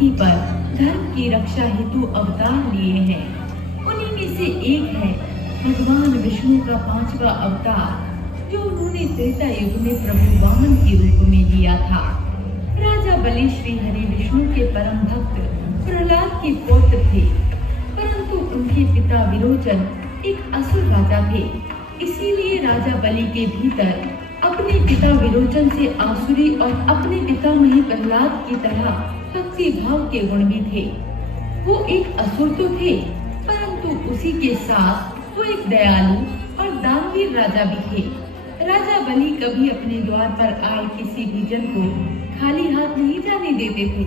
धरती पर धर्म की रक्षा हेतु अवतार लिए हैं। उन्हीं में से एक है भगवान विष्णु का 5वां अवतार, जो उन्होंने त्रेता युग में प्रभु वामन के रूप में लिया था। राजा बलि श्री हरि विष्णु के परम भक्त प्रहलाद के पौत्र थे, परंतु उनके पिता विरोचन एक असुर राजा थे। इसीलिए राजा बलि के भीतर अपने पिता विरोचन से आसुरी और अपने पिता मही प्रहलाद की तरह भक्ति भाव के गुण भी थे। वो एक असुर तो थे, परंतु उसी के साथ वो एक दयालु और दानवीर राजा भी थे। राजा बलि कभी अपने द्वार पर आए किसी भी जन को खाली हाथ नहीं जाने देते थे।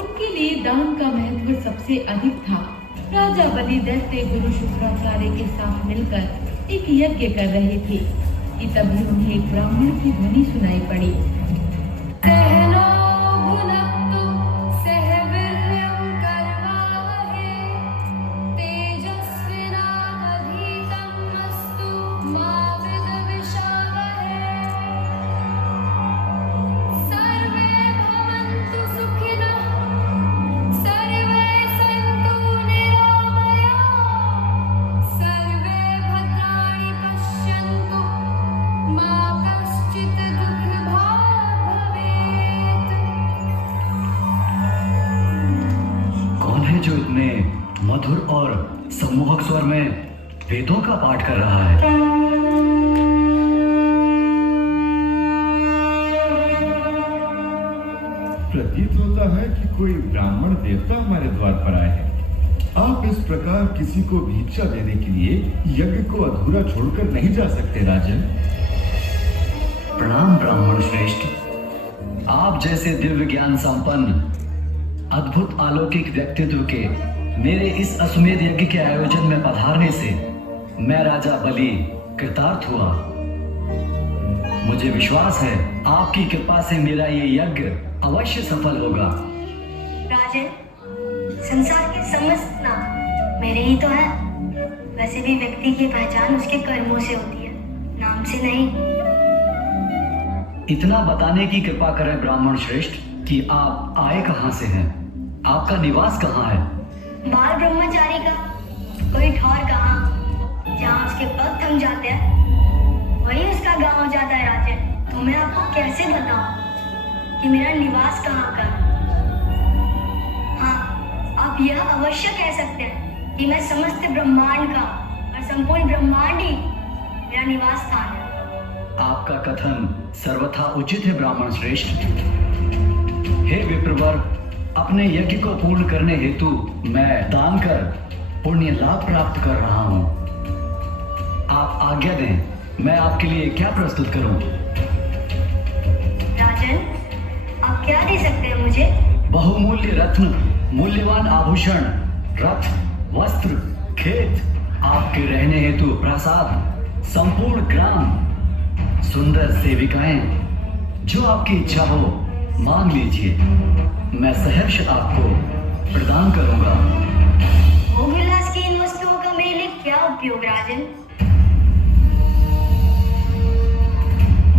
उनके लिए दान का महत्व सबसे अधिक था। राजा बलि दैत्य गुरु शुक्राचार्य के साथ मिलकर एक यज्ञ कर रहे थे कि तभी उन्हें एक ब्राह्मण की ध्वनि सुनाई पड़ी। जो इतने मधुर और सम्मोहक स्वर में वेदों का पाठ कर रहा है। प्रतीत होता है कि कोई ब्राह्मण देवता हमारे द्वार पर आए हैं। आप इस प्रकार किसी को भिक्षा देने के लिए यज्ञ को अधूरा छोड़कर नहीं जा सकते राजन। प्रणाम ब्राह्मण श्रेष्ठ। आप जैसे दिव्य ज्ञान संपन्न अद्भुत अलौकिक व्यक्तित्व के मेरे इस अश्वमेध यज्ञ के आयोजन में पधारने से मैं राजा बलि कृतार्थ हुआ। मुझे विश्वास है आपकी कृपा से मेरा ये यज्ञ अवश्य सफल होगा। राजन, संसार के समस्त नाम मेरे ही तो है। वैसे भी व्यक्ति की पहचान उसके कर्मों से होती है, नाम से नहीं। इतना बताने की कृपा करें ब्राह्मण श्रेष्ठ कि आप आए कहाँ से हैं? आपका निवास कहाँ है? बाल ब्रह्मचारी का कोई ठौर कहाँ, जहाँ उसके पग थम जाते हैं वही उसका गांव हो जाता है। राजन, तो मैं आपको कैसे बताऊं कि मेरा निवास कहाँ का है? हाँ, आप यह अवश्य कह सकते हैं कि मैं समस्त ब्रह्मांड का और संपूर्ण ब्रह्मांड ही मेरा निवास स्थान है। आपका कथन सर्वथा उचित है ब्राह्मण श्रेष्ठ। हे विप्रवर, अपने यज्ञ को पूर्ण करने हेतु मैं दान कर पुण्य लाभ प्राप्त कर रहा हूँ। आप आज्ञा दें, मैं आपके लिए क्या प्रस्तुत करूं? राजन, आप क्या दे सकते हैं मुझे? बहुमूल्य रत्न, मूल्यवान आभूषण, रथ, वस्त्र, खेत, आपके रहने हेतु प्रासाद, संपूर्ण ग्राम, सुंदर सेविकाएं, जो आपकी इच्छा हो मांग लीजिए, मैं सहर्ष आपको प्रदान करूंगा। भोग विलास की इन वस्तुओं का मेरे लिए क्या उपयोग राजन?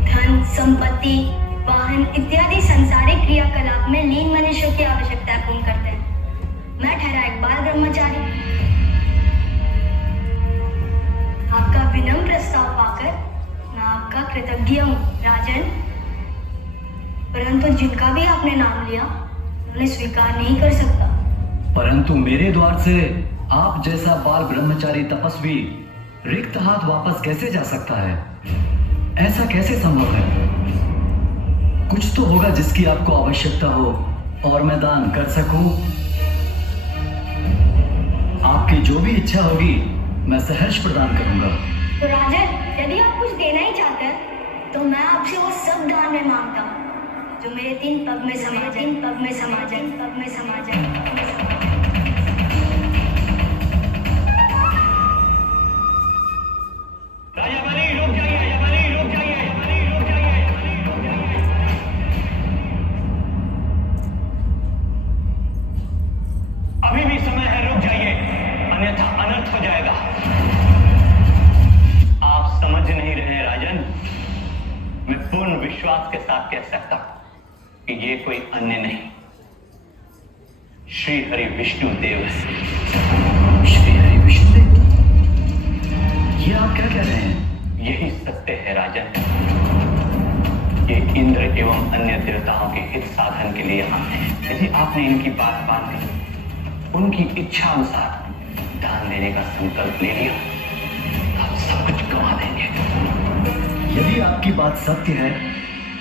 धन, संपत्ति, वाहन इत्यादि सांसारिक क्रियाकलाप में लीन मनुष्यों की आवश्यकता पूर्ण करते हैं। मैं ठहरा एक बाल ब्रह्मचारी। आपका विनम्र प्रस्ताव पाकर मैं आपका कृतज्ञ हूँ राजन, परंतु जिनका भी आपने नाम लिया उन्हें स्वीकार नहीं कर सकता। परंतु मेरे द्वार से आप जैसा बाल ब्रह्मचारी तपस्वी रिक्त हाथ वापस कैसे जा सकता है? ऐसा कैसे संभव है? कुछ तो होगा जिसकी आपको आवश्यकता हो और मैं दान कर सकूं। आपकी जो भी इच्छा होगी मैं सहर्ष प्रदान करूंगा। तो राजन, यदि आप कुछ देना ही चाहते हैं तो मैं आपसे वो सब दान में मांगता हूँ जो मेरे 3 पग में समा जाए, 3 पग में समा जाए, पग में समा जाए। राजा बलि रुक जाइए, राजा बलि रुक जाइए, राजा बलि रुक जाइए, राजा बलि रुक जाइए। अभी भी समय है, रुक जाइए, अन्यथा अनर्थ हो जाएगा। आप समझ नहीं रहे राजन, मैं पूर्ण विश्वास के साथ कह सकता हूं कि ये कोई अन्य नहीं, श्री हरि विष्णुदेव से। श्री हरि विष्णुदेव, ये आप क्या कह रहे हैं? यही सत्य है राजन। ये इंद्र एवं अन्य देवताओं के हित साधन के लिए यहाँ हैं। यदि आपने इनकी बात मान ली, उनकी इच्छा अनुसार दान देने का संकल्प ले लिया, तो आप सब कुछ गंवा देंगे। यदि आपकी बात सत्य है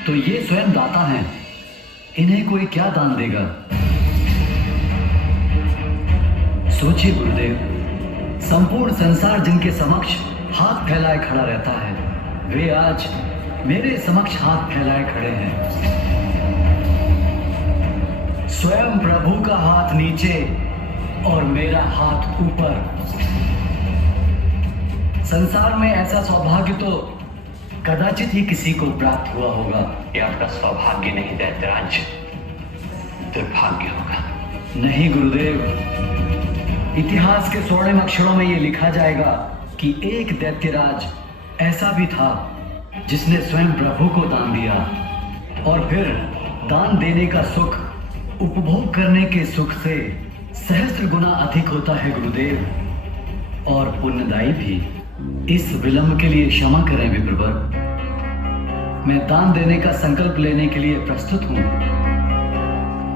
तो ये स्वयं दाता हैं, इन्हें कोई क्या दान देगा? सोचिए गुरुदेव, संपूर्ण संसार जिनके समक्ष हाथ फैलाए खड़ा रहता है, वे आज मेरे समक्ष हाथ फैलाए खड़े हैं। स्वयं प्रभु का हाथ नीचे और मेरा हाथ ऊपर। संसार में ऐसा सौभाग्य तो कदाचित ही किसी को प्राप्त हुआ होगा। यह आपका सौभाग्य नहीं दैत्यराज, दुर्भाग्य होगा। नहीं गुरुदेव, इतिहास के स्वर्णिम अक्षरों में यह लिखा जाएगा कि एक दैत्यराज ऐसा भी था जिसने स्वयं प्रभु को दान दिया, और फिर दान देने का सुख उपभोग करने के सुख से सहस्त्र गुना अधिक होता है गुरुदेव, और पुण्यदायी भी। इस विलंब के लिए क्षमा करें विप्रवर, मैं दान देने का संकल्प लेने के लिए प्रस्तुत हूं।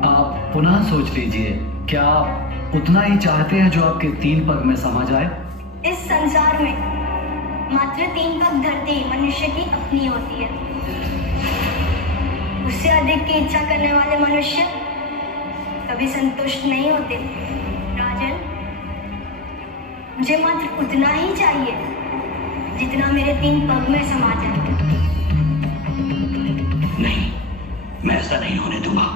आप पुनः सोच लीजिए, क्या आप उतना ही चाहते हैं जो आपके 3 पग में समा जाए? इस संसार में मात्र 3 पग धरती मनुष्य की अपनी होती है। उससे अधिक की इच्छा करने वाले मनुष्य कभी संतुष्ट नहीं होते। राजन, मुझे मात्र उतना ही चाहिए जितना मेरे 3 पग में समा जाए। नहीं, मैं ऐसा नहीं होने दूंगा।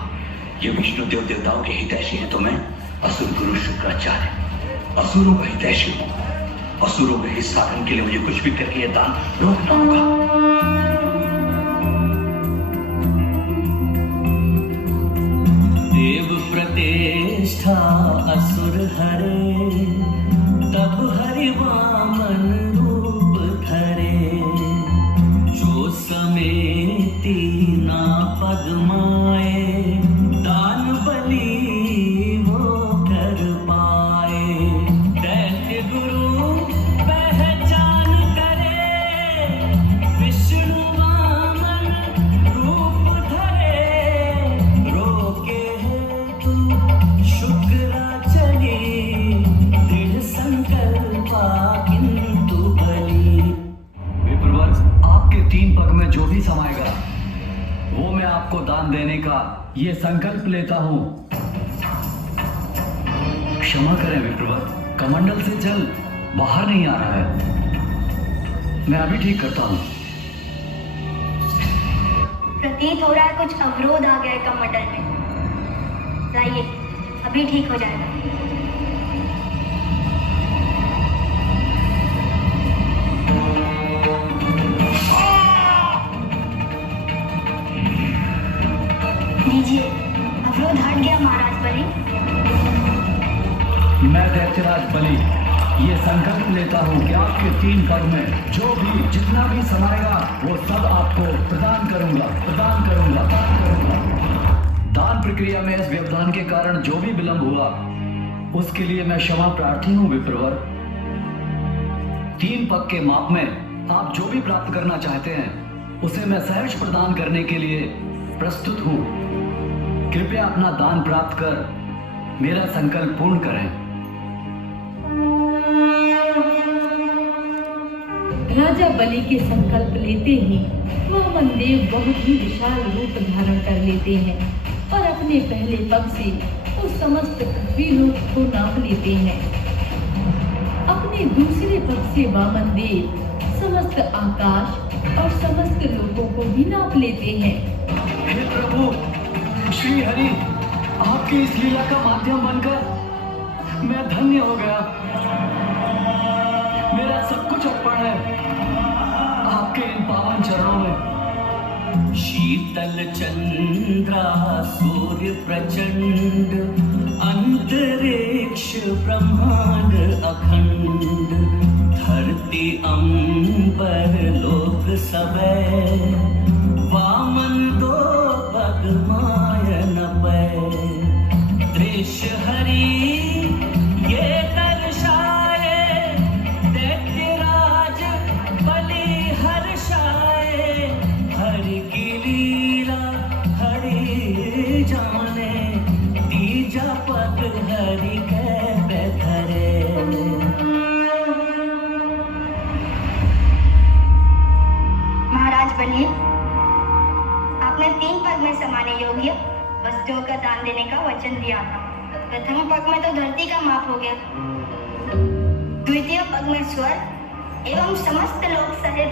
ये विष्णु देव देवताओं के हितैषी है, तो मैं असुर गुरु शुक्राचार्य असुरों का हितैषी हूं। असुरों के हित साधन के लिए मुझे कुछ भी करके यह दान रोकना होगा। देव प्रतिष्ठा असुर हरे, तब हरि वामन रूप धरे। जो समेति ना पद माए, दान बलि वो कर पाए। दैत्य गुरु पहचान करे, विष्णु वामन रूप धरे। रोके हेतु शुक्राचार्य, दृढ़ संकल्पा किंतु बलि। विप्रवर, आपके 3 पग में जो भी समाएगा वो मैं आपको दान देने का ये संकल्प लेता हूं। क्षमा करें विप्रवर, कमंडल से जल बाहर नहीं आ रहा है, मैं अभी ठीक करता हूं। प्रतीत हो रहा है कुछ अवरोध आ गया है कमंडल में। लाइए, अभी ठीक हो जाएगा। लीजिए, अवरोध हट गया महाराज बलि। मैं दैत्यराज बलि ये संकल्प लेता हूं कि आपके 3 पग में जो भी जितना भी समाएगा वो सब आपको प्रदान करूंगा। दान प्रक्रिया में इस व्यवधान के कारण जो भी विलंब हुआ उसके लिए मैं क्षमा प्रार्थी हूं विप्रवर। 3 पग के माप में आप जो भी प्राप्त करना चाहते हैं उसे मैं सहर्ष प्रदान करने के लिए प्रस्तुत हूं। कृपया अपना दान प्राप्त कर मेरा संकल्प पूर्ण करें। राजा बलि के संकल्प लेते ही वामन देव बहुत ही विशाल रूप धारण कर लेते हैं और अपने पहले पग से उस समस्त पृथ्वी लोक को नाप लेते हैं। अपने दूसरे पग से वामन देव समस्त आकाश और समस्त लोकों को भी नाप लेते हैं। हे प्रभु श्री हरि, आपकी इस लीला का माध्यम बनकर मैं धन्य हो गया। मेरा सब कुछ अर्पण है आपके इन पावन चरणों में। शीतल चंद्रा सूर्य प्रचंड, अंतरिक्ष ब्रह्मांड अखंड। धरती अंबर लोक सबे, वामन 2 पग माय न पै। दृश्य हरि ये दर्शाए, दैत्यराज बलि हर्षाए। हरि की लीला हरि जाने, तीजा पग हरि के धरे। महाराज बलि, आपने 3 पग में समाने योग्य वस्तुओं का दान देने का वचन दिया था। प्रथम पग में तो धरती का माप हो गया, द्वितीय पग में स्वर्ग एवं समस्त लोक सहित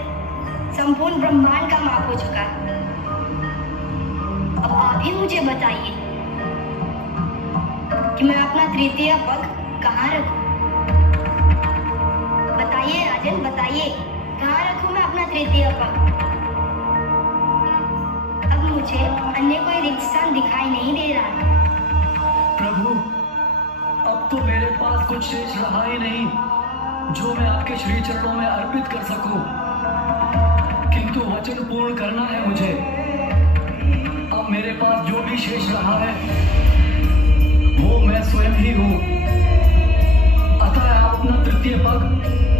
संपूर्ण ब्रह्मांड का माप हो चुका है। अब आप ही मुझे बताइए कि मैं अपना तृतीय पग कहाँ रखूं? बताइए राजन, बताइए, कहाँ रखूं मैं अपना तृतीय पग? अब मुझे अन्य कोई रिक्त स्थान दिखाई नहीं दे रहा। प्रभु, अब तो मेरे पास कुछ शेष रहा ही नहीं जो मैं आपके श्री चरणों में अर्पित कर सकूं, किंतु वचन पूर्ण करना है मुझे। अब मेरे पास जो भी शेष रहा है वो मैं स्वयं ही हूं। अतः आप अपना तृतीय पग,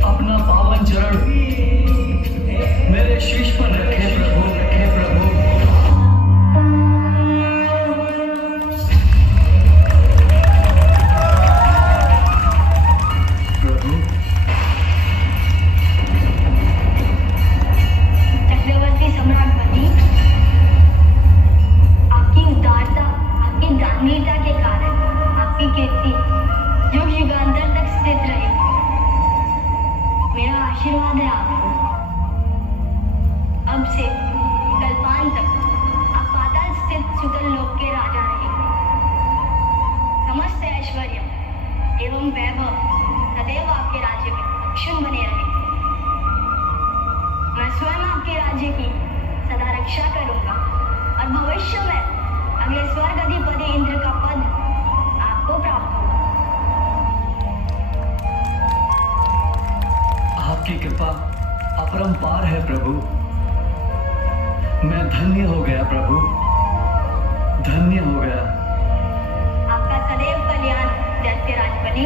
अपना पावन चरण मेरे शीश पर रखे प्रभु, रखे प्रभु। चक्रवर्ती सम्राट बलि, आपकी उदारता, आपकी दानवीरता के कारण आपकी कीर्ति युग युगांतर तक स्थित रहे। मेरा आशीर्वाद है आपको। अब से कल्पांत तक आप पाताल स्थित सुतल लोक के राजा रहे। समस्त ऐश्वर्य एवं वैभव सदैव आपके राज्य में अक्षुण्ण बने रहे। मैं स्वयं आपके राज्य की सदा रक्षा करूंगा और भविष्य में अगले स्वर्ग अधिपति इंद्र का पद आपको प्राप्त होगा। आपकी कृपा अपरंपार है प्रभु। मैं धन्य हो गया प्रभु, धन्य हो गया। आपका सदैव कल्याण दैत्यराज बलि।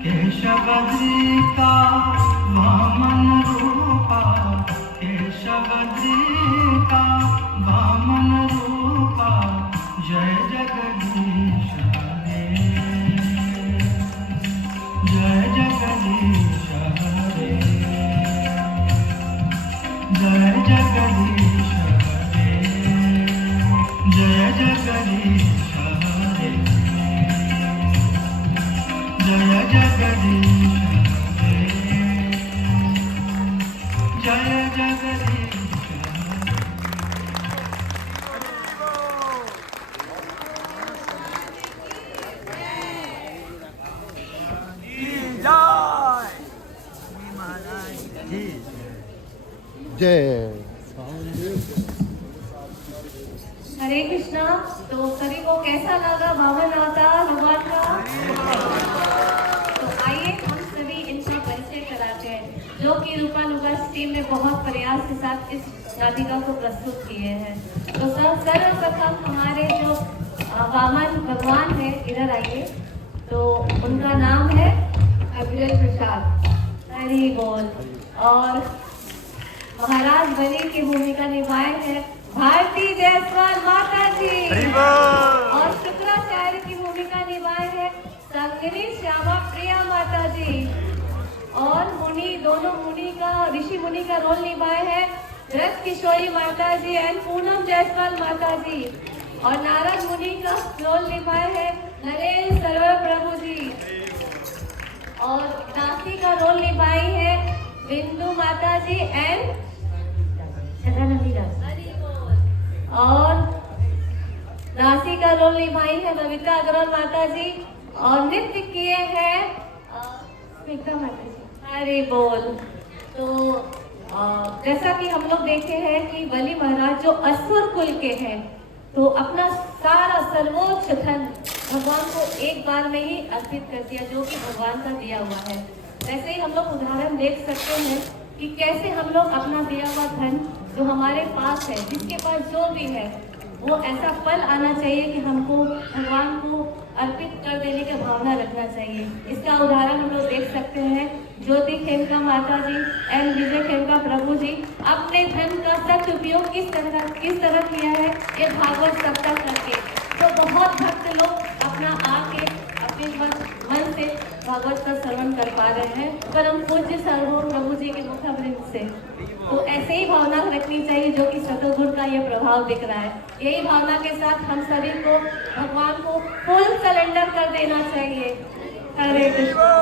केशवद्रिका वामन रूपा, केशवद्रिका वामन रूपा, जय जगदीश हरे, जय जगदीश हरे, जय जगदीश हरे, जय जगदीश हरे, जय जगदीश हरे, जय जगदीश जय। हरे कृष्णा। तो सभी को कैसा लगा वामन अवतार भगवान का? तो आइए हम सभी इनका परिचय कराते हैं, जो कि रूपानुगास टीम ने बहुत प्रयास के साथ इस नाटिका को प्रस्तुत किए हैं। तो सर्वप्रथम हमारे जो वामन भगवान है, इधर आइए। तो उनका नाम है अभिरल प्रसाद। हरि बोल। और महाराज बलि की भूमिका निभाए हैं भारती जायसवाल माता जी। और शुक्राचार्य की भूमिका निभाए हैं संगिनी श्यामा प्रिया माता जी। और मुनि, दोनों मुनि का, ऋषि मुनि का रोल निभाए हैं रस किशोरी माता जी एंड पूनम जायसवाल माता जी। और नारद मुनि का रोल निभाए हैं नरेश सरोवर प्रभु जी। और दासी का रोल निभाई है बिंदु माता जी एंड और दासी का रोल निभाई है बबीता अग्रवाल माता जी और नृत्य किए हैं स्मिता माता जी। अरे बोल। तो जैसा कि हम लोग देखे हैं कि बलि महाराज जो असुर कुल के हैं, तो अपना सारा सर्वोच्च धन भगवान को एक बार में ही अर्पित कर दिया, जो कि भगवान का दिया हुआ है। वैसे ही हम लोग उदाहरण देख सकते हैं कि कैसे हम लोग अपना दिया हुआ धन जो हमारे पास है, जिसके पास जो भी है, वो ऐसा पल आना चाहिए कि हमको भगवान को अर्पित कर देने की भावना रखना चाहिए। इसका उदाहरण हम लोग देख सकते हैं ज्योति खेमका माता जी एंड विजय खेमका प्रभु जी अपने धन का सच उपयोग किस तरह किया है ये भागवत सप्ताह करके। तो बहुत भक्त लोग अपना आके अपने मन से भागवत का श्रवण कर पा रहे हैं, परम पूज्य सार्वभौम प्रभु जी के मुखावृंद से। तो ऐसे ही भावना रखनी चाहिए जो कि सतगुरु का ये प्रभाव दिख रहा है। यही भावना के साथ हम सभी को भगवान को फुल सरेंडर कर देना चाहिए। हरे कृष्ण।